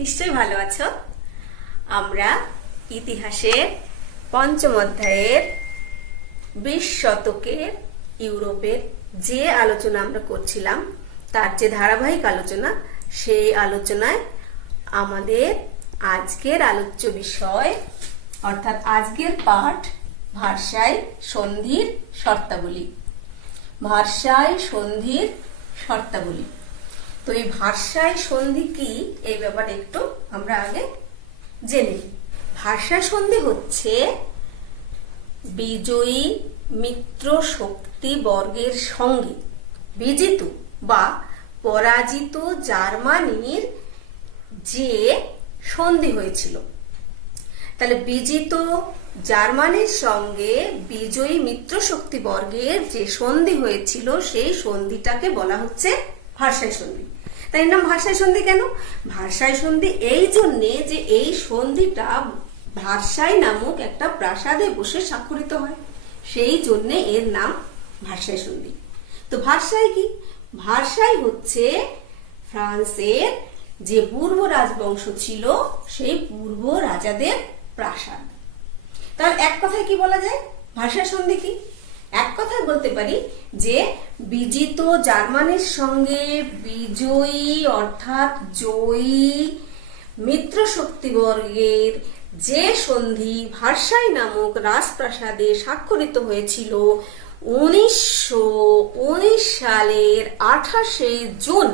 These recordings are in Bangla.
নিশ্চয়ই ভালো আছো। আমরা ইতিহাসের পঞ্চম অধ্যায়ের 20 শতকের ইউরোপের যে আলোচনা আমরা করছিলাম তার যে ধারাবাহিক আলোচনা, সেই আলোচনায় আমাদের আজকের আলোচ্য বিষয় অর্থাৎ আজকের পাঠ ভার্সাই সন্ধির শর্তাবলী। ভার্সাই সন্ধির শর্তাবলী। তো এই ভার্সাই সন্ধি কি এই ব্যাপারে একটু আমরা আগে জেনে নিই। ভার্সাই সন্ধি হচ্ছে বিজয়ী মিত্র শক্তি বর্গের সঙ্গে বিজিত বা পরাজিত জার্মানির যে সন্ধি হয়েছিল। তাহলে বিজিত জার্মানির সঙ্গে বিজয়ী মিত্র শক্তি বর্গের যে সন্ধি হয়েছিল সেই সন্ধিটাকে বলা হচ্ছে ভার্সাই সন্ধি। তাই নাম ভার্সাই সন্ধি কেন? ভার্সাই সন্ধি এই জন্যে যে এই সন্ধিটা ভার্সাই নামক একটা প্রাসাদে বসে স্বাক্ষরিত হয়, সেই জন্যে এর নাম ভার্সাই সন্ধি। তো ভার্সাই কি? ভার্সাই হচ্ছে ফ্রান্সের যে পূর্ব রাজবংশ ছিল সেই পূর্ব রাজাদের প্রাসাদ। তাহলে এক কথায় কি বলা যায় ভার্সাই সন্ধি কি? এক কথায় বলতে পারি যে বিজিত জার্মানির সঙ্গে বিজয়ী অর্থাৎ জয়ী মিত্র শক্তিবর্গের যে সন্ধি ভার্সাই নামক রাজপ্রাসাদে স্বাক্ষরিত হয়েছিল 1919 সালের 28শে জুন,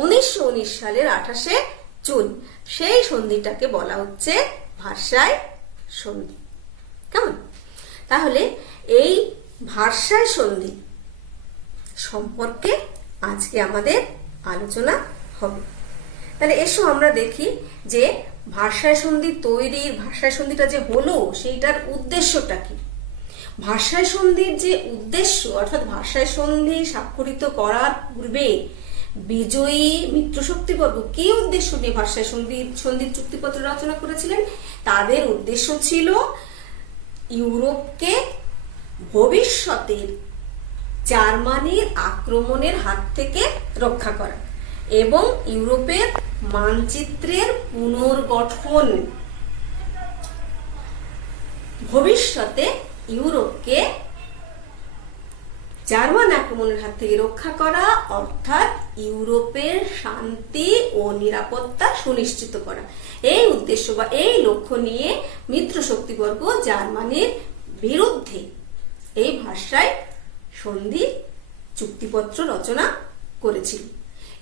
1919 সালের 28শে জুন, সেই সন্ধিটাকে বলা হচ্ছে ভার্সাই সন্ধি। কেমন? তাহলে এই ভার্সাই সন্ধি সম্পর্কে আজকে আমাদের আলোচনা হবে। তাহলে এসো আমরা দেখি যে ভার্সাই সন্ধি তৈরির, ভার্সাই সন্ধিটা যে হলো সেইটার উদ্দেশ্যটা কি। ভার্সাই সন্ধির যে উদ্দেশ্য অর্থাৎ ভার্সাই সন্ধি স্বাক্ষরিত করার পূর্বে বিজয়ী মিত্রশক্তিবর্গ কি উদ্দেশ্য নিয়ে ভার্সাই সন্ধির চুক্তিপত্র রচনা করেছিলেন? তাদের উদ্দেশ্য ছিল ইউরোপকে ভবিষ্যতের জার্মানির আক্রমণের হাত থেকে রক্ষা করা এবং ইউরোপের মানচিত্রের পুনর্গঠন। ভবিষ্যতে ইউরোপকে জার্মান আক্রমণের হাত থেকে রক্ষা করা অর্থাৎ ইউরোপের শান্তি ও নিরাপত্তা সুনিশ্চিত করা, এই উদ্দেশ্য বা এই লক্ষ্য নিয়ে মিত্র শক্তিবর্গ জার্মানির বিরুদ্ধে এই ভার্সাই সন্ধি চুক্তিপত্র রচনা করেছিল।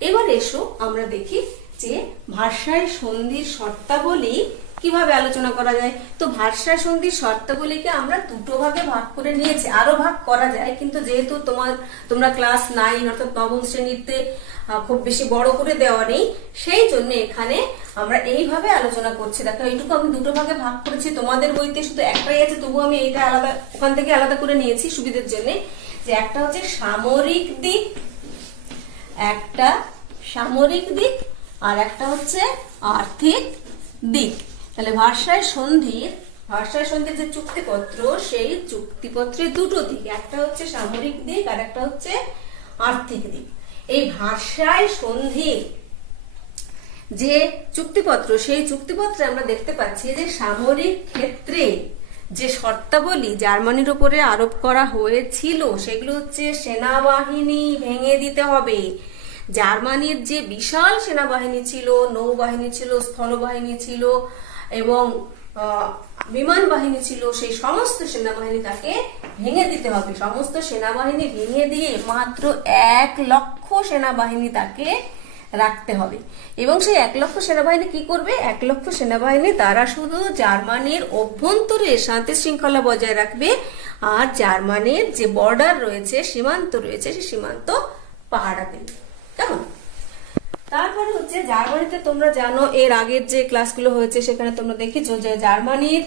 এবার এসো আমরা দেখি যে ভার্সাই সন্ধির শর্তাবলী কিভাবে আলোচনা করা যায়। তো ভার্সাই সন্ধির শর্তাবলীকে আমরা দুটো ভাগে ভাগ করে নিয়েছি, আরো ভাগ করা যায়, কিন্তু যেহেতু তোমরা ক্লাস 9 অর্থাৎ নবম শ্রেণীতে খুব বেশি বড় করে দেওয়া নেই, সেই জন্য এখানে আমরা এইভাবে আলোচনা করছি। দেখো এইটুকু আমি দুটো ভাগে ভাগ করেছি, তোমাদের বইতে শুধু একটাই আছে, তবু আমি এইটা আলাদা ওখান থেকে আলাদা করে নিয়েছি সুবিধার জন্য। যে একটা হচ্ছে সামরিক দিক, একটা সামরিক দিক আর একটা হচ্ছে আর্থিক দিক। তাহলে ভার্সাই সন্ধির যে চুক্তিপত্র সেই চুক্তিপত্রের দুটো দিক, একটা হচ্ছে সামরিক দিক আর একটা হচ্ছে আর্থিক দিক। এই ভার্সাই সন্ধির যে চুক্তিপত্র সেই চুক্তিপত্রে আমরা দেখতে পাচ্ছি যে সামরিক ক্ষেত্রে যে শর্তাবলী জার্মানির উপরে আরোপ করা হয়েছিল সেগুলো হচ্ছে সেনাবাহিনী ভেঙে দিতে হবে। জার্মানির যে বিশাল সেনাবাহিনী ছিল, নৌবাহিনী ছিল, স্থলবাহিনী ছিল এবং বিমান বাহিনী ছিল, সেই সমস্ত সেনাবাহিনী তাকে ভেঙে দিতে হবে। সমস্ত সেনাবাহিনী ভেঙে দিয়ে মাত্র 1 লক্ষ সেনাবাহিনী তাকে রাখতে হবে। এবং সেই 1 লক্ষ সেনাবাহিনী কি করবে? 1 লক্ষ সেনাবাহিনী তারা শুধু জার্মানির অভ্যন্তরে শান্তি শৃঙ্খলা বজায় রাখবে আর জার্মানির যে বর্ডার রয়েছে, সীমান্ত রয়েছে, সেই সীমান্ত পাহারা দেবে। কেমন? তারপরে হচ্ছে জার্মানিতে তোমরা জানো এর আগের যে ক্লাসগুলো হয়েছে সেখানে তোমরা দেখেছো যে জার্মানির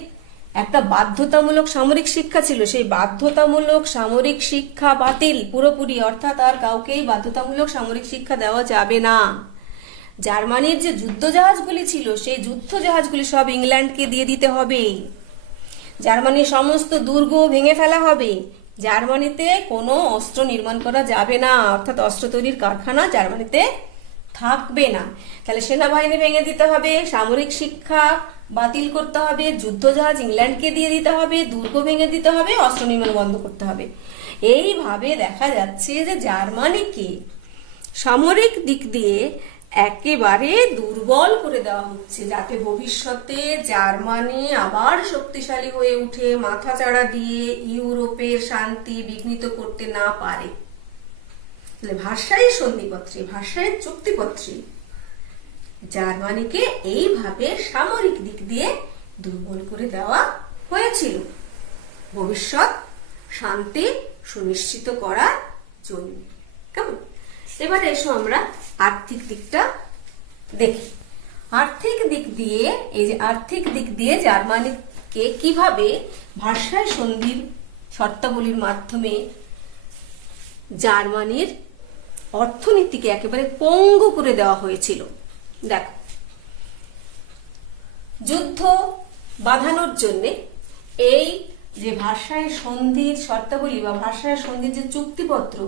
একটা বাধ্যতামূলক সামরিক শিক্ষা ছিল, সেই বাধ্যতামূলক সামরিক শিক্ষা বাতিল পুরোপুরি, অর্থাৎ আর কাউকেই বাধ্যতামূলক সামরিক শিক্ষা দেওয়া যাবে না। জার্মানির যে যুদ্ধ জাহাজগুলি ছিল সেই যুদ্ধ জাহাজগুলি সব ইংল্যান্ডকে দিয়ে দিতে হবে। জার্মানির সমস্ত দুর্গ ভেঙে ফেলা হবে। জার্মানিতে কোনো অস্ত্র নির্মাণ করা যাবে না, অর্থাৎ অস্ত্র তৈরির কারখানা জার্মানিতে থাকবে না। তাহলে সেনাবাহিনী ভেঙে দিতে হবে, সামরিক শিক্ষা বাতিল করতে হবে, যুদ্ধজাহাজ ইংল্যান্ডকে দিয়ে দিতে হবে, দুর্গ ভেঙে দিতে হবে, অস্ত্র নির্মাণ বন্ধ করতে হবে। এইভাবে দেখা যাচ্ছে যে জার্মানিকে সামরিক দিক দিয়ে একেবারে দুর্বল করে দেওয়া হচ্ছে, যাতে ভবিষ্যতে জার্মানি আবার শক্তিশালী হয়ে উঠে মাথাচাড়া দিয়ে ইউরোপের শান্তি বিঘ্নিত করতে না পারে। ভার্সাই সন্ধিপত্রে, ভার্সাই চুক্তিপত্রে জার্মানিকে এইভাবে সামরিক দিক দিয়ে দুর্বল করে দেওয়া হয়েছিল ভবিষ্যৎ শান্তি সুনিশ্চিত করার জন্য। কেমন? এবারে এসো আমরা আর্থিক দিকটা দেখি। আর্থিক দিক দিয়ে, এই যে আর্থিক দিক দিয়ে জার্মানিকে কিভাবে ভার্সাই সন্ধির শর্তাবলীর মাধ্যমে জার্মানির অর্থনীতিকে একেবারে পঙ্গু করে দেওয়া হয়েছিল। দেখো, যুদ্ধ বাঁধানোর জন্য এই যে ভার্সাই সন্ধির শর্তাবলী বা ভার্সাই সন্ধির যে চুক্তিপত্র,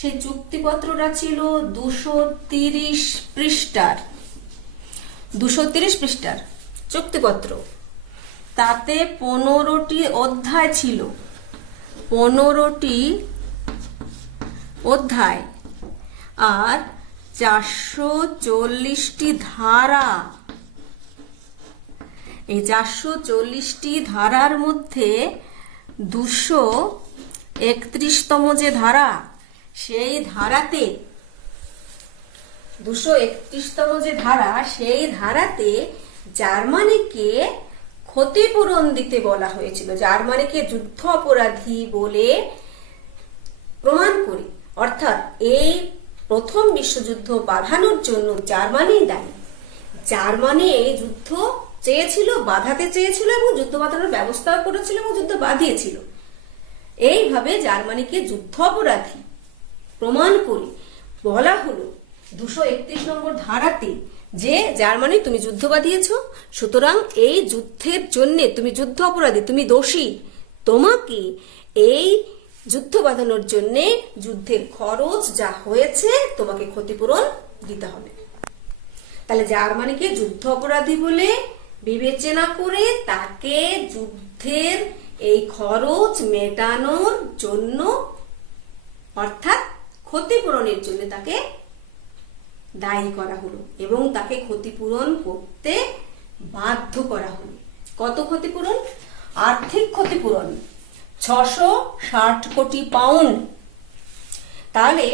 সেই চুক্তিপত্রটা ছিল 230 পৃষ্ঠার, 230 পৃষ্ঠার চুক্তিপত্র। তাতে 15টি অধ্যায় ছিল, 15টি অধ্যায়, আর 440টি ধারা। এই 440টি ধারার মধ্যে 231তম যে ধারা, সেই ধারাতে 231তম যে ধারা, সেই ধারাতে জার্মানিকে ক্ষতিপূরণ দিতে বলা হয়েছিল। জার্মানিকে যুদ্ধ অপরাধী বলে প্রমাণ করে, অর্থাৎ এই প্রথম বিশ্বযুদ্ধ বাঁধানোর জন্য জার্মানি দায়ী। জার্মানি এই যুদ্ধ চেয়েছিল, বাঁধাতে চেয়েছিল এবং যুদ্ধ বাঁধানোর ব্যবস্থাও করেছিল এবং যুদ্ধ বাঁধিয়েছিল। এইভাবে জার্মানিকে যুদ্ধ অপরাধী প্রমাণ করে বলা হলো 231 নম্বর ধারাতে যে জার্মানি তুমি যুদ্ধ বাঁধিয়েছ, সুতরাং এই যুদ্ধের জন্য তুমি যুদ্ধ অপরাধী, তুমি দোষী, তোমাকে এই যুদ্ধ বাঁধানোর জন্য যুদ্ধের খরচ যা হয়েছে তোমাকে ক্ষতিপূরণ দিতে হবে। তাহলে জার্মানিকে যুদ্ধ অপরাধী বলে বিবেচনা করে তাকে যুদ্ধের এই খরচ মেটানোর জন্য, অর্থাৎ ক্ষতিপূরণের জন্য তাকে দায়ী করা হলো এবং তাকে ক্ষতিপূরণ করতে বাধ্য করা হলো। কত ক্ষতিপূরণ? আর্থিক ক্ষতিপূরণ 660 কোটি পাউন্ড। তাহলে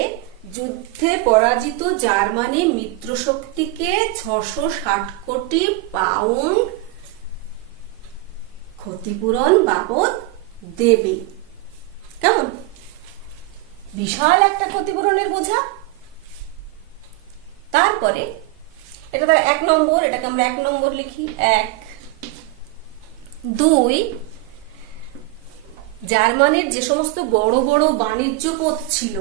যুদ্ধে পরাজিত জার্মানি মিত্রশক্তিকে 660 কোটি পাউন্ড ক্ষতিপূরণ বাবদ দেবে। কেমন? বিশাল একটা ক্ষতিপূরণের বোঝা। তারপরে এটা 1 নম্বর, এটাকে আমরা 1 নম্বর লিখি। 1, 2, জার্মানির যে সমস্ত বড় বড় বাণিজ্য পথ ছিল,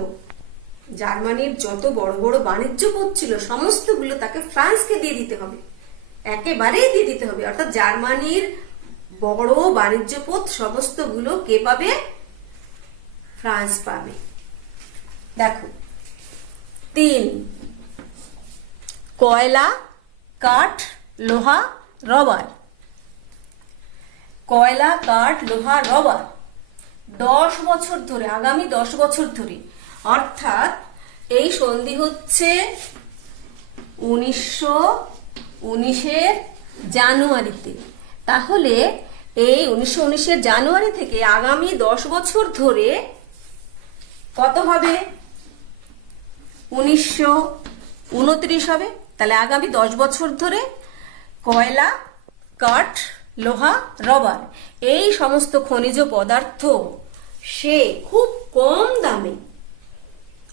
জার্মানির যত বড় বড় বাণিজ্য পথ ছিল সমস্তগুলো তাকে ফ্রান্সকে দিয়ে দিতে হবে, একেবারেই দিয়ে দিতে হবে। অর্থাৎ জার্মানির বড় বাণিজ্য পথ সমস্তগুলো কে পাবে? ফ্রান্স পাবে। দেখো, 3, কয়লা, কাঠ, লোহা, রবার। কয়লা, কাঠ, লোহা, রবার 10 বছর ধরে, আগামী 10 বছর ধরে, অর্থাৎ এই সন্ধি হচ্ছে 1919 জানুয়ারিতে। তাহলে এই 1919 জানুয়ারি থেকে আগামী 10 বছর ধরে কত হবে? 1929 হবে। তাহলে আগামী 10 বছর ধরে কয়লা, কাঠ, লোহা, রবার এই সমস্ত খনিজ পদার্থ সে খুব কম দামে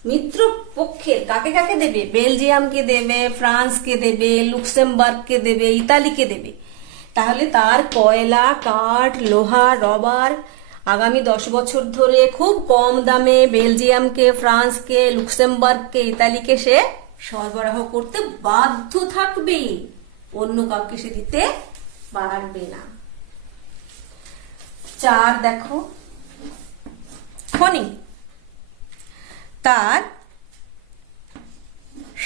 মিত্র পক্ষের কাকে কাকে দেবে? বেলজিয়ামকে দেবে, ফ্রান্সকে দেবে, লুক্সেমবার্গকে দেবে, ইতালিকে দেবে। তাহলে তার কয়লা, কাঠ, লোহা, রবার আগামী 10 বছর ধরে খুব কম দামে বেলজিয়ামকে, ফ্রান্সকে, লুক্সেমবার্গকে, ইতালিকে সে সরবরাহ করতে বাধ্য থাকবে, অন্য কাউকে সে দিতে পারবে না। 4 দেখো, খনি। তার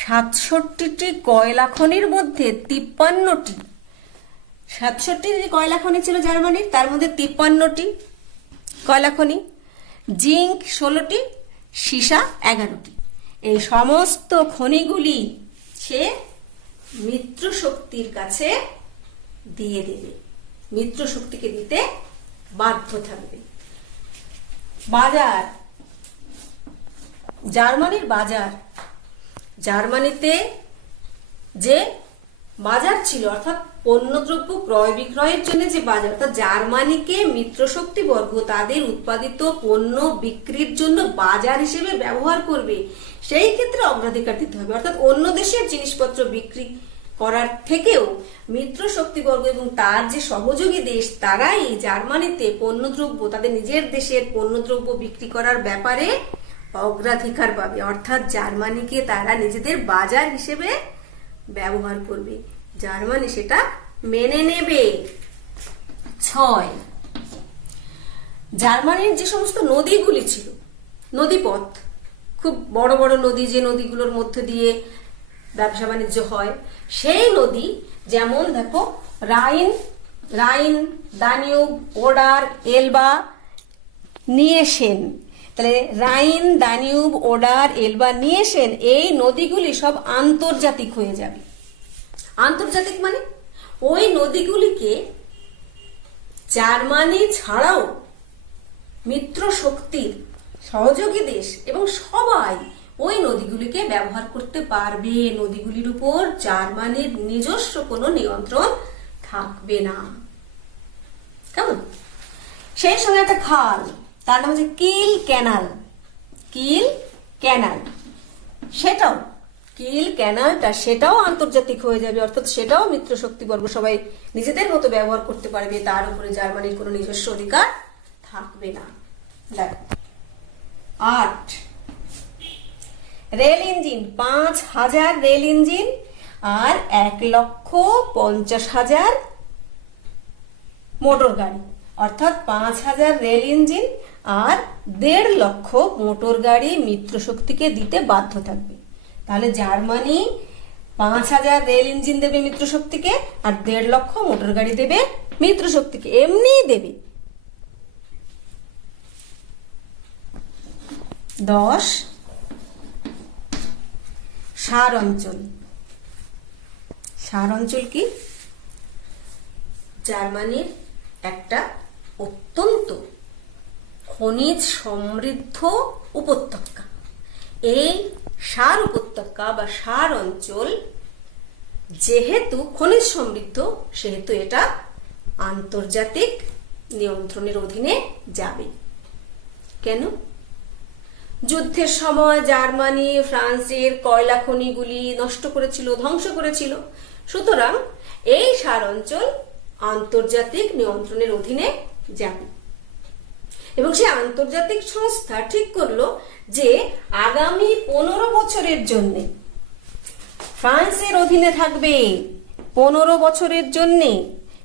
67টি কয়লা খনির মধ্যে 53টি, 67টি কয়লা খনি ছিল জার্মানির, তার মধ্যে 53টি কয়লা খনি, জিঙ্ক 16টি, সীসা 11টি। এই সমস্ত খনিগুলি সে মিত্র শক্তির কাছে দিয়ে দেবে, মিত্র শক্তিকে দিতে বাধ্য থাকবে। বাজার, জার্মানির বাজার, জার্মানিতে যে বাজার ছিল অর্থাৎ পণ্যদ্রব্য ক্রয় বিক্রয়ের জন্য যে বাজার, অর্থাৎ জার্মানিকে মিত্রশক্তি বর্গ তাদের উৎপাদিত পণ্য বিক্রির জন্য বাজার হিসেবে ব্যবহার করবে, সেই ক্ষেত্রে অগ্রাধিকার দিতে হবে। অর্থাৎ অন্য দেশের জিনিসপত্র বিক্রি করার থেকেও মিত্র শক্তিবর্গ এবং তার যে সহযোগী দেশ তারাই জার্মানিতে পণ্যদ্রব্য, তাদের নিজের দেশের পণ্যদ্রব্য বিক্রি করার ব্যাপারে অগ্রাধিকার পাবে। অর্থাৎ জার্মানিকে তারা নিজেদের বাজার হিসেবে ব্যবহার করবে, জার্মানি সেটা মেনে নেবে। 6, জার্মানির যে সমস্ত নদীগুলি ছিল, নদীপথ, খুব বড় বড় নদী, যে নদীগুলোর মধ্যে দিয়ে ব্যবসা বাণিজ্য হয়, সেই নদী যেমন দেখো রাইন, দানিউব, ওডার, এলবা, নিয়েসেন। তাহলে রাইন, দানিউব, ওডার, এলবা, নিয়েসেন এই নদীগুলি সব আন্তর্জাতিক হয়ে যাবে। আন্তর্জাতিক মানে ওই নদীগুলিকে জার্মানি ছাড়াও মিত্র শক্তির সহযোগী দেশ এবং সবাই ওই নদীগুলিকে ব্যবহার করতে পারবে। নদীগুলির উপর জার্মানির নিজস্ব কোনো নিয়ন্ত্রণ থাকবে না। কেমন? সেই সঙ্গে একটা খাল, তার নাম হচ্ছে কিল ক্যানাল। কিল ক্যানাল, সেটাও কিল ক্যানালটা সেটাও আন্তর্জাতিক হয়ে যাবে, অর্থাৎ সেটাও মিত্র শক্তিবর্গ সবাই নিজেদের মতো ব্যবহার করতে পারবে, তার উপরে জার্মানির কোনো নিজস্ব অধিকার থাকবে না। দেখো 8, রেল ইঞ্জিন, 5000 রেল ইঞ্জিন আর 1,50,000 মোটর গাড়ি, অর্থাৎ 5000 রেল ইঞ্জিন আর 1.5 লক্ষ মোটর গাড়ি মিত্র শক্তিকে দিতে বাধ্য থাকবে। তাহলে জার্মানি 5000 রেল ইঞ্জিন দেবে মিত্র শক্তিকে আর 1.5 লক্ষ মোটর গাড়ি দেবে মিত্র শক্তিকে, এমনি দেবে। 10, সার অঞ্চল। সার অঞ্চল কি? জার্মানির একটা অত্যন্ত খনিজ সমৃদ্ধ উপত্যকা। এই সার উপত্যকা বা সার অঞ্চল যেহেতু খনিজ সমৃদ্ধ, সেহেতু এটা আন্তর্জাতিক নিয়ন্ত্রণের অধীনে যাবে। কেন? যুদ্ধের সময় জার্মানি ফ্রান্সের কয়লা খনিগুলি নষ্ট করেছিল, ধ্বংস করেছিল, সুতরাং এই সার অঞ্চল আন্তর্জাতিক নিয়ন্ত্রণের অধীনে যাবে। এবং সে আন্তর্জাতিক সংস্থা ঠিক করলো যে আগামী 15 বছরের জন্য ফ্রান্সের অধীনে থাকবে। 15 বছরের জন্য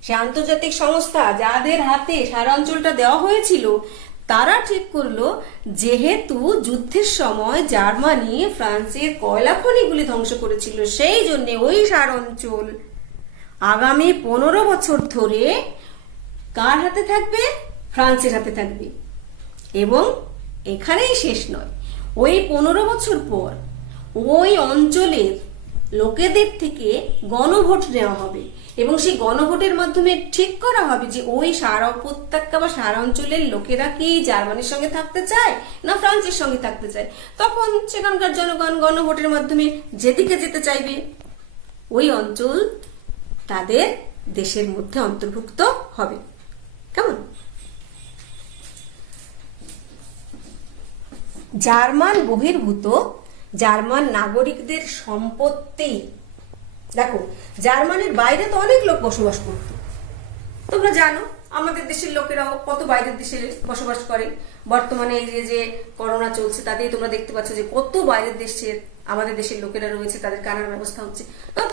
সে আন্তর্জাতিক সংস্থা যাদের হাতে সার অঞ্চলটা দেওয়া হয়েছিল, তারা ঠিক করলো যেহেতু যুদ্ধের সময় জার্মানি ফ্রান্সের কয়লা খনিগুলি ধ্বংস করেছিল, সেই জন্য ওই সার অঞ্চল আগামী 15 বছর ধরে কার হাতে থাকবে? ফ্রান্সের হাতে থাকবে। এবং এখানেই শেষ নয়, ওই 15 বছর পর ওই অঞ্চলের লোকেদের থেকে গণভোট নেওয়া হবে এবং সেই গণভোটের মাধ্যমে ঠিক করা হবে যে ওই সার উপত্যকা বা সার অঞ্চলের লোকেরা কি জার্মানির সঙ্গে থাকতে চায় না ফ্রান্সের সঙ্গে থাকতে চায়। তখন সেখানকার জনগণ গণভোটের মাধ্যমে যেদিকে যেতে চাইবে ওই অঞ্চল তাদের দেশের মধ্যে অন্তর্ভুক্ত হবে। কেমন? জার্মান বহির্ভূত জার্মান নাগরিকদের সম্পত্তি, দেখো জার্মানির বাইরে তো অনেক লোক বসবাস করত, তোমরা জানো আমাদের দেশের লোকেরাও কত বাইরের দেশে বসবাস করে। বর্তমানে এই যে করোনা চলছে তাতেই তোমরা দেখতে পাচ্ছ যে কত বাইরের দেশের আমাদের দেশের লোকেরা রয়েছে, তাদের কানার ব্যবস্থা হচ্ছে।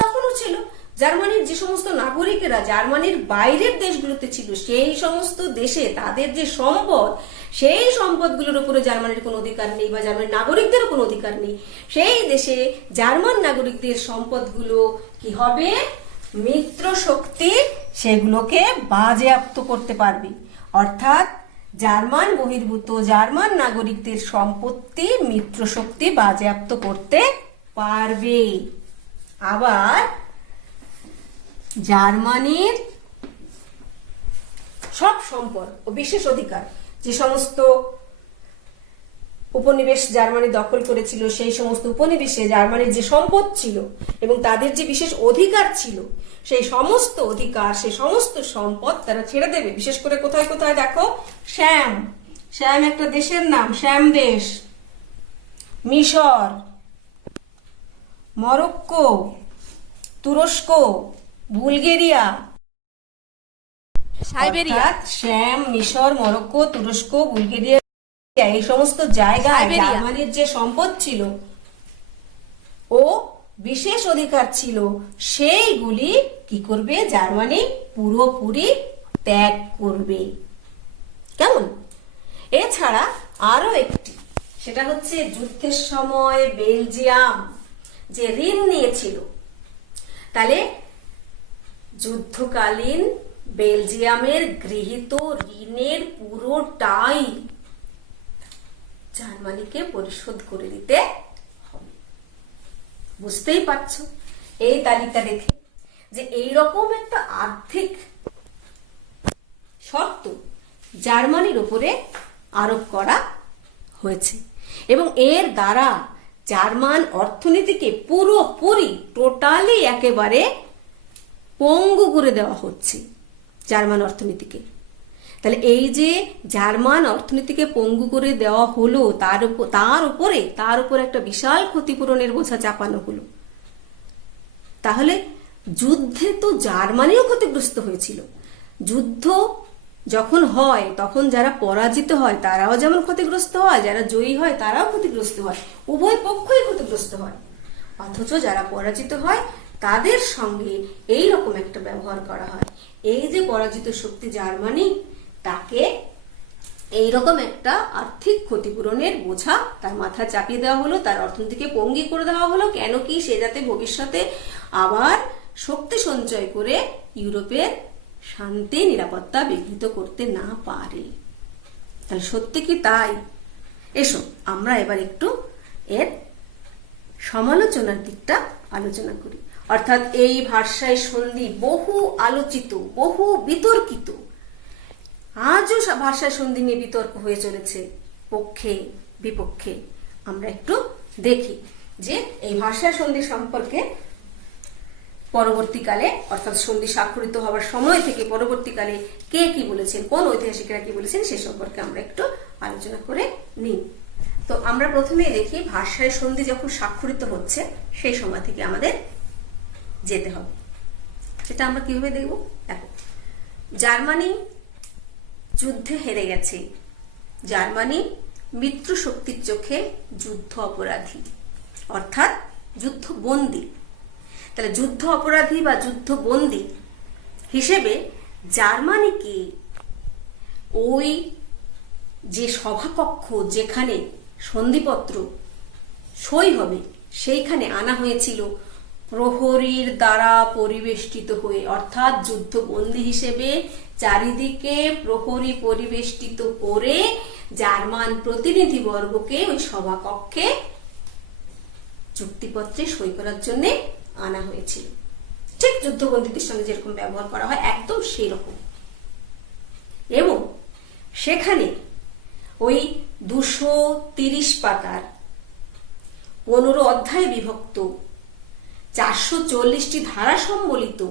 তখনও ছিল, জার্মানির যে সমস্ত নাগরিকেরা জার্মানির বাইরের দেশগুলোতে ছিল, সেই সমস্ত দেশে তাদের যে সম্পদ, সেই সম্পদগুলোর উপরে জার্মানির কোনো অধিকার নেই বা জার্মানির নাগরিকদেরও কোনো অধিকার নেই। সেই দেশে জার্মান নাগরিকদের সম্পদগুলো কি হবে? মিত্র শক্তি সেগুলোকে বাজেয়াপ্ত করতে পারবে। অর্থাৎ জার্মান বহির্ভূত জার্মান নাগরিকদের সম্পত্তি মিত্র শক্তি বাজেয়াপ্ত করতে পারবে। আবার জার্মানির সব সম্পদ ও বিশেষ অধিকার, যে সমস্ত উপনিবেশ জার্মানি দখল করেছিল, সেই সমস্ত উপনিবেশে জার্মানির যে সম্পদ ছিল এবং তাদের যে বিশেষ অধিকার ছিল, সেই সমস্ত অধিকার, সেই সমস্ত সম্পদ তারা ছেড়ে দেবে। বিশেষ করে কোথায় কোথায় দেখো, শ্যাম, শ্যাম একটা দেশের নাম, শ্যাম দেশ, মিশর, মরক্কো, তুরস্ক, বুলগেরিয়া, সাইবেরিয়া, শ্যাম, মিশর, মরক্কো, তুরস্ক, বুলগেরিয়া, এই সমস্ত জায়গায় জার্মানির যে সম্পদ ছিল ও বিশেষ অধিকার ছিল, সেইগুলি কি করবে? জার্মানি পুরোপুরি ত্যাগ করবে। কেমন? এছাড়া আরো একটি, সেটা হচ্ছে যুদ্ধের সময় বেলজিয়াম যে ঋণ নিয়েছিল, তাহলে যুদ্ধকালীন বেলজিয়ামের গৃহীত ঋণের পুরোটাই জার্মানিকে পরিশোধ করে দিতে হবে। বুঝতেই পারছো এই তালিকা দেখে যে এইরকম একটা আর্থিক শর্ত জার্মানির উপরে আরোপ করা হয়েছে এবং এর দ্বারা জার্মান অর্থনীতিকে পুরোপুরি টোটালি একেবারে পঙ্গু করে দেওয়া হচ্ছে জার্মান অর্থনীতিকে। তাহলে এই যে জার্মান অর্থনীতিকে পঙ্গু করে দেওয়া হলো, তার উপরে একটা বিশাল ক্ষতিপূরণের বোঝা চাপানো হলো। তাহলে যুদ্ধে তো জার্মানিও ক্ষতিগ্রস্ত হয়েছিল। যুদ্ধ যখন হয় তখন যারা পরাজিত হয় তারাও যেমন ক্ষতিগ্রস্ত হয়, যারা জয়ী হয় তারাও ক্ষতিগ্রস্ত হয়, উভয় পক্ষই ক্ষতিগ্রস্ত হয়। অথচ যারা পরাজিত হয় তাদের সঙ্গে এই রকম একটা ব্যবহার করা হয়। এই যে পরাজিত শক্তি জার্মানি, তাকে এইরকম একটা আর্থিক ক্ষতিপূরণের বোঝা তার মাথা চাপিয়ে দেওয়া হলো, তার অর্থনীতিকে পঙ্গি করে দেওয়া হলো। কেন কি? সে যাতে ভবিষ্যতে আবার শক্তি সঞ্চয় করে ইউরোপের শান্তি নিরাপত্তা বিঘ্নিত করতে না পারে। তাহলে সত্যি কি তাই? এসো আমরা এবার একটু এর সমালোচনার দিকটা আলোচনা করি। অর্থাৎ এই ভার্সাই সন্ধি বহু আলোচিত, বহু বিতর্কিত, আজও ভার্সাই সন্ধি নিয়ে বিতর্ক হয়ে চলেছে পক্ষে বিপক্ষে। আমরা একটু দেখি যে এই ভার্সাই সন্ধি সম্পর্কে পরবর্তীকালে, অর্থাৎ সন্ধি স্বাক্ষরিত হওয়ার সময় থেকে পরবর্তীকালে কে কি বলেছেন, কোন ঐতিহাসিকরা কি বলেছেন, সে সম্পর্কে আমরা একটু আলোচনা করে নিই। তো আমরা প্রথমেই দেখি ভার্সাই সন্ধি যখন স্বাক্ষরিত হচ্ছে সেই সময় থেকে আমাদের যেতে হবে। সেটা আমরা কিভাবে দেখব? দেখো, জার্মানি যুদ্ধে হেরে গেছে, জার্মানি মিত্র শক্তির চোখে যুদ্ধ অপরাধী, অর্থাৎ যুদ্ধবন্দী। তাহলে যুদ্ধ অপরাধী বা যুদ্ধবন্দী হিসেবে জার্মানিকে ওই যে সভাকক্ষ যেখানে সন্ধিপত্র সই হবে সেইখানে আনা হয়েছিল প্রহরীর দ্বারা পরিবেষ্টিত হয়ে। অর্থাৎ যুদ্ধবন্দী হিসেবে চারিদিকে প্রহরী পরিবেষ্টিত করে জার্মান প্রতিনিধিবর্গকে ওই সভাকক্ষে চুক্তিপত্রে সই করার জন্য আনা হয়েছিল। ঠিক যুদ্ধবন্দীদের সঙ্গে যেরকম ব্যবহার করা হয় একদম সেই রকম। এবং সেখানে ওই 230 পাতার 15 অধ্যায় বিভক্ত 440টি ধারা সম্বলিত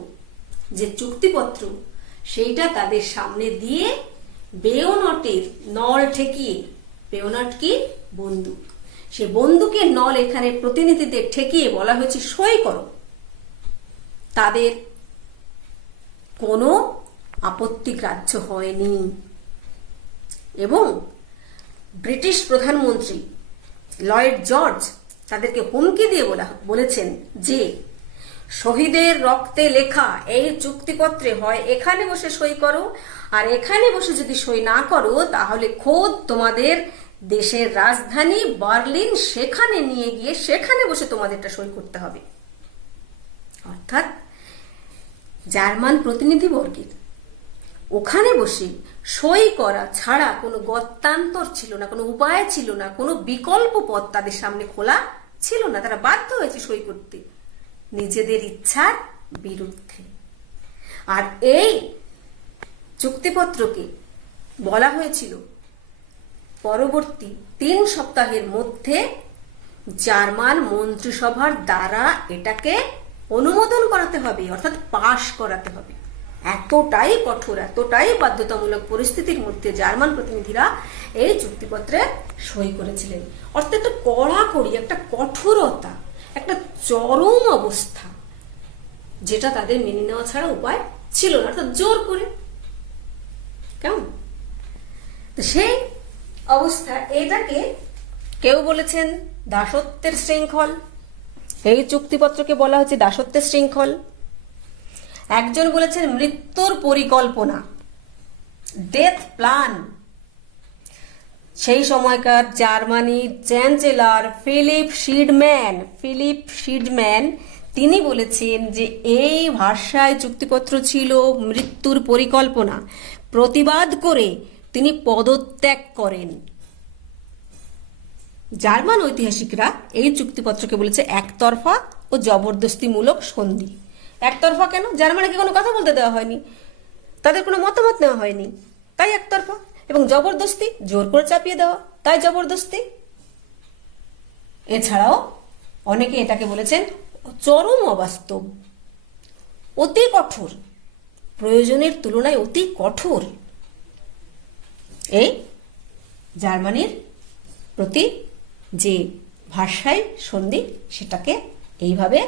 যে চুক্তিপত্র, সেইটা তাদের সামনে দিয়ে বেয়োনটের নল ঠেকিয়ে, বেয়োনট কি? বন্দুক, সে বন্দুকের নল এখানে প্রতিনিধিদের ঠেকিয়ে বলা হয়েছে সই করো। তাদের কোনো আপত্তি গ্রাহ্য হয়নি এবং ব্রিটিশ প্রধানমন্ত্রী লয়েড জর্জ তাদেরকে হুমকি দিয়ে বলেছেন যে শহীদের রক্তে লেখা এই চুক্তিপত্রে হয় এখানে বসে সই করো, আর এখানে বসে যদি সই না করো তাহলে খোদ তোমাদের দেশের রাজধানী বার্লিন সেখানে নিয়ে গিয়ে সেখানে বসে তোমাদেরটা সই করতে হবে। অর্থাৎ জার্মান প্রতিনিধিবর্গের ওখানে বসে সই করা ছাড়া কোনো গত্যান্তর ছিল না, কোনো উপায় ছিল না, কোনো বিকল্প পথ তাদের সামনে খোলা ছিল না। তারা বাধ্য হয়েছে সই করতে নিজেদের ইচ্ছার বিরুদ্ধে। আর এই চুক্তিপত্রকে বলা হয়েছিল পরবর্তী 3 সপ্তাহের মধ্যে জার্মান মন্ত্রিসভার দ্বারা এটাকে অনুমোদন করাতে হবে, অর্থাৎ পাশ করাতে হবে। এতটাই কঠোর, এতটাই বাধ্যতামূলক পরিস্থিতির মধ্যে জার্মান প্রতিনিধিরা এই চুক্তিপত্রে সই করেছিলেন। অর্থাৎ একটা কড়াকড়ি, একটা কঠোরতা, একটা চরম অবস্থা, যেটা তাদের মেনে নেওয়া ছাড়া উপায় ছিল না, অর্থাৎ জোর করে। কেমন? তো সেই অবস্থা, এটাকে কেউ বলেছেন দাসত্বের শৃঙ্খল, এই চুক্তিপত্রকে বলা হচ্ছে দাসত্বের শৃঙ্খল। একজন বলেছেন মৃত্যুর পরিকল্পনা, ডেথ প্ল্যান। সেই সময়কার জার্মানির চ্যান্সেলর ফিলিপ শিডম্যান তিনি বলেছেন যে এই ভাষায় চুক্তিপত্র ছিল মৃত্যুর পরিকল্পনা। প্রতিবাদ করে তিনি পদত্যাগ করেন। জার্মান ঐতিহাসিকরা এই চুক্তিপত্রকে বলেছে একতরফা ও জবরদস্তিমূলক সন্ধি। একতরফা কেন? জার্মানিকে কোনো কথা বলতে দেওয়া হয়নি, তাদের কোনো মতামত নেওয়া হয়নি, তাই একতরফা। এবং জবরদস্তি, জোর করে চাপিয়ে দেওয়া, তাই জবরদস্তি। এছাড়াও অনেকে এটাকে বলেছেন চরম অবাস্তব, অতি কঠোর, প্রয়োজনের তুলনায় অতি কঠোর এই জার্মানির প্রতি যে ভাষায় সন্ধি, সেটাকে এইভাবে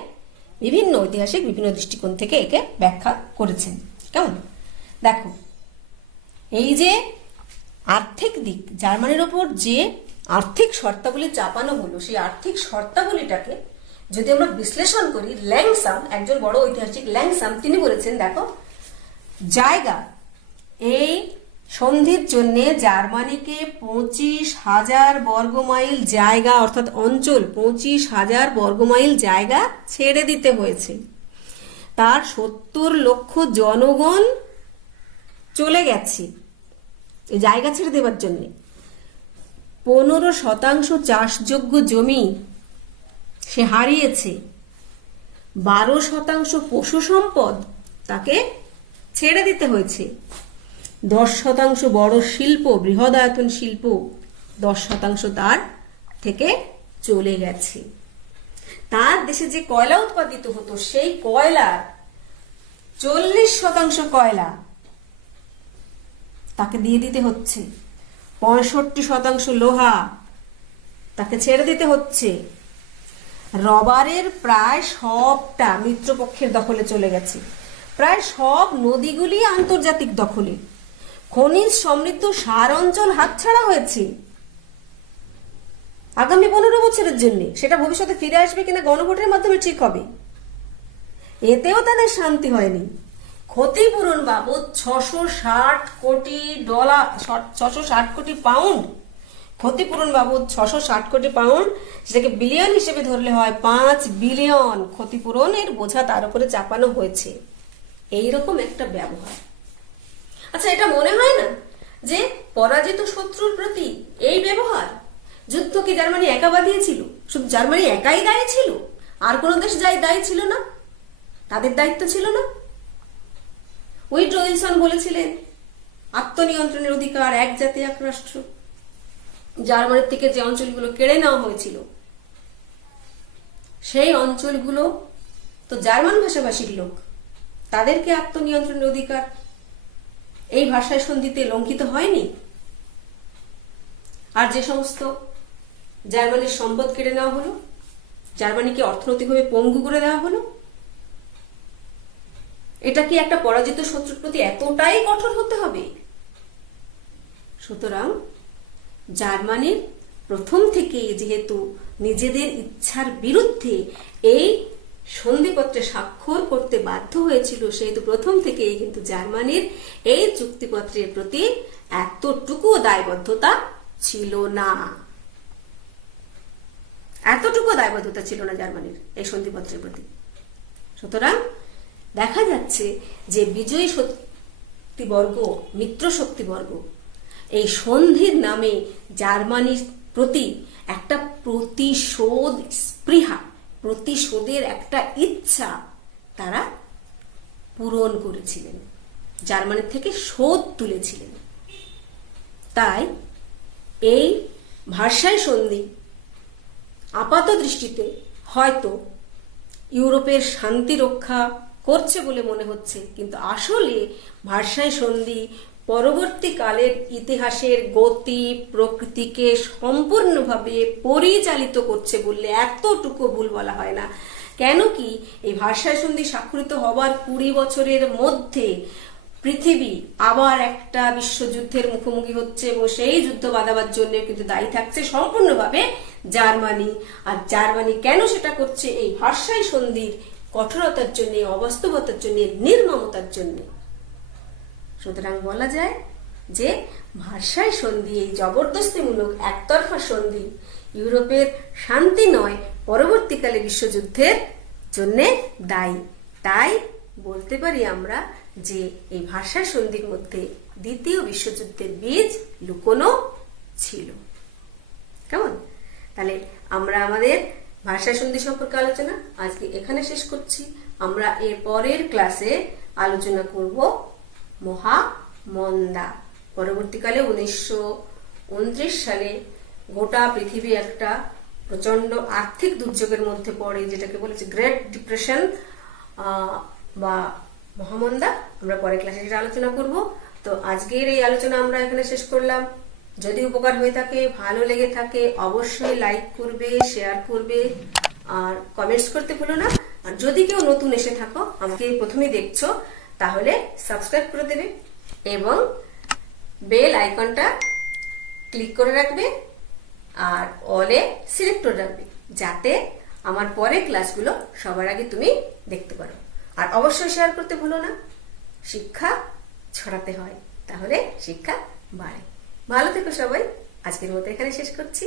বিভিন্ন ঐতিহাসিক বিভিন্ন দৃষ্টিকোণ থেকে একে ব্যাখ্যা করেছেন। কেমন? দেখো, এই যে আর্থিক দিক, জার্মানির ওপর যে আর্থিক শর্তাবলী চাপানো হলো, সেই আর্থিক শর্তাবলীটাকে যদি আমরা বিশ্লেষণ করি, ল্যাংসাম, একজন বড় ঐতিহাসিক ল্যাংসাম, তিনি বলেছেন দেখো, জায়গা, এই সন্ধির জন্য জার্মানিকে 25,000 বর্গমাইল জায়গা, অর্থাৎ অঞ্চল 25,000 বর্গমাইল জায়গা ছেড়ে দিতে হয়েছে। তার 70 লক্ষ জনগণ চলে গেছে এই জায়গা ছেড়ে দেওয়ার জন্য। 15% চাষযোগ্য জমি সে হারিয়েছে। 12% পশু সম্পদ তাকে ছেড়ে দিতে হয়েছে। 10% বড় শিল্প, বৃহদায়তন শিল্প, 10% তার থেকে চলে গেছে। তার দেশে যে কয়লা উৎপাদিত হতো, সেই কয়লার 40% কয়লা তাকে দিয়ে দিতে হচ্ছে। 65% লোহা তাকে ছেড়ে দিতে হচ্ছে। রবারের প্রায় সবটা মিত্রপক্ষের দখলে চলে গেছে। প্রায় সব নদীগুলি আন্তর্জাতিক দখলে। খনিজ সমৃদ্ধ সার অঞ্চল হাতছাড়া হয়েছে আগামী 15 বছরের জন্য। সেটা ভবিষ্যতে ফিরে আসবে কিনা গণভোটের মাধ্যমে ঠিক হবে। এতেও তাদের শান্তি হয়নি। ক্ষতিপূরণ বাবদ $660 কোটি পাউন্ড, ক্ষতিপূরণ বাবদ 660 কোটি পাউন্ড, সেটাকে বিলিয়ন হিসেবে ধরলে হয় 5 বিলিয়ন ক্ষতিপূরণের বোঝা তার উপরে চাপানো হয়েছে। এইরকম একটা ব্যবহার। আচ্ছা, এটা মনে হয় না যে পরাজিত শত্রুর প্রতি এই ব্যবহার? যুদ্ধ কি জার্মানি একা বাঁধিয়েছিল? শুধু জার্মানি একাই দায়ী ছিল? আর কোনো দেশ দায়ী ছিল না? তাদের দায়িত্ব ছিল না? উইড্রো উইলসন বলেছিলেন আত্মনিয়ন্ত্রণের অধিকার, এক জাতি এক রাষ্ট্র। জার্মানির থেকে যে অঞ্চলগুলো কেড়ে নেওয়া হয়েছিল, সেই অঞ্চলগুলো তো জার্মান ভাষাভাষীর লোক, তাদেরকে আত্মনিয়ন্ত্রণের অধিকার এই ভাষায় সন্ধিতে লঙ্ঘিত হয়নি। আর যে সমস্ত জার্মানির সম্পদ কেড়ে নেওয়া হলো, জার্মানিকে অর্থনৈতিকভাবে পঙ্গু করে দেওয়া হলো, এটা কি একটা পরাজিত শত্রুর প্রতি এতটাই কঠোর হতে হবে? সুতরাং জার্মানির প্রথম থেকে যেহেতু নিজেদের ইচ্ছার বিরুদ্ধে এই সন্ধিপত্রে স্বাক্ষর করতে বাধ্য হয়েছিল, সেহেতু প্রথম থেকেই কিন্তু জার্মানির এই চুক্তিপত্রের প্রতি এতটুকু দায়বদ্ধতা ছিল না। এতটুকু দায়বদ্ধতা ছিল না জার্মানির এই সন্ধিপত্রের প্রতি। সুতরাং দেখা যাচ্ছে যে বিজয়ী শক্তিবর্গ, মিত্র শক্তিবর্গ এই সন্ধির নামে জার্মানির প্রতি একটা প্রতিশোধ স্পৃহা, প্রতিশোধের একটা ইচ্ছা তারা পূরণ করেছিলেন, জার্মানির থেকে শোধ তুলেছিলেন। তাই এই ভার্সাই সন্ধি আপাত দৃষ্টিতে হয়তো ইউরোপের শান্তি রক্ষা করছে বলে মনে হচ্ছে, কিন্তু আসলে ভার্সাই সন্ধি পরবর্তীকালের ইতিহাসের গতি প্রকৃতিকে সম্পূর্ণভাবে পরিচালিত করছে বললে এতটুকু ভুল বলা হয় না। কেন কি এই ভার্সাই সন্ধি স্বাক্ষরিত হবার 20 বছরের মধ্যে পৃথিবী আবার একটা বিশ্বযুদ্ধের মুখোমুখি হচ্ছে এবং সেই যুদ্ধ বাঁধাবার জন্য কিন্তু দায়ী থাকছে সম্পূর্ণভাবে জার্মানি। আর জার্মানি কেন সেটা করছে? এই ভার্সাই সন্ধির কঠোরতার জন্য, অবাস্তবতার জন্য, নির্মমতার জন্য। সুতরাং বলা যায় যে ভার্সাই সন্ধি, এই জবরদস্তিমূলক একতরফা সন্ধি ইউরোপের শান্তি নয়, পরবর্তীকালে বিশ্বযুদ্ধের জন্য দায়ী। তাই বলতে পারি আমরা যে এই ভার্সাই সন্ধির মধ্যে দ্বিতীয় বিশ্বযুদ্ধের বীজ লুকোনো ছিল। কেমন? তাহলে আমরা আমাদের ভার্সাই সন্ধি সম্পর্কে আলোচনা আজকে এখানে শেষ করছি। আমরা এর পরের ক্লাসে আলোচনা করব মহামন্দা। পরবর্তীকালে 1929 সালে গোটা পৃথিবী একটা প্রচন্ড আর্থিক দুর্যোগের মধ্যে পড়ে, যেটাকে বলেছে গ্রেট ডিপ্রেশন বা মহামন্দা। আমরা পরের ক্লাসে যেটা আলোচনা করব। তো আজকের এই আলোচনা আমরা এখানে শেষ করলাম। যদি উপকার হয়ে থাকে, ভালো লেগে থাকে, অবশ্যই লাইক করবে, শেয়ার করবে আর কমেন্টস করতে ভুলো না। আর যদি কেউ নতুন এসে থাকো, আমাকে প্রথমেই দেখছো, তাহলে সাবস্ক্রাইব করে দেবে এবং বেল আইকনটা ক্লিক করে রাখবে আর অলে সিলেক্ট করে রাখবে, যাতে আমার পরের ক্লাসগুলো সবার আগে তুমি দেখতে পারো। আর অবশ্যই শেয়ার করতে ভুলো না। শিক্ষা ছড়াতে হয়, তাহলে শিক্ষা বাড়ে। ভালো থেকো সবাই। আজকের মতো এখানে শেষ করছি।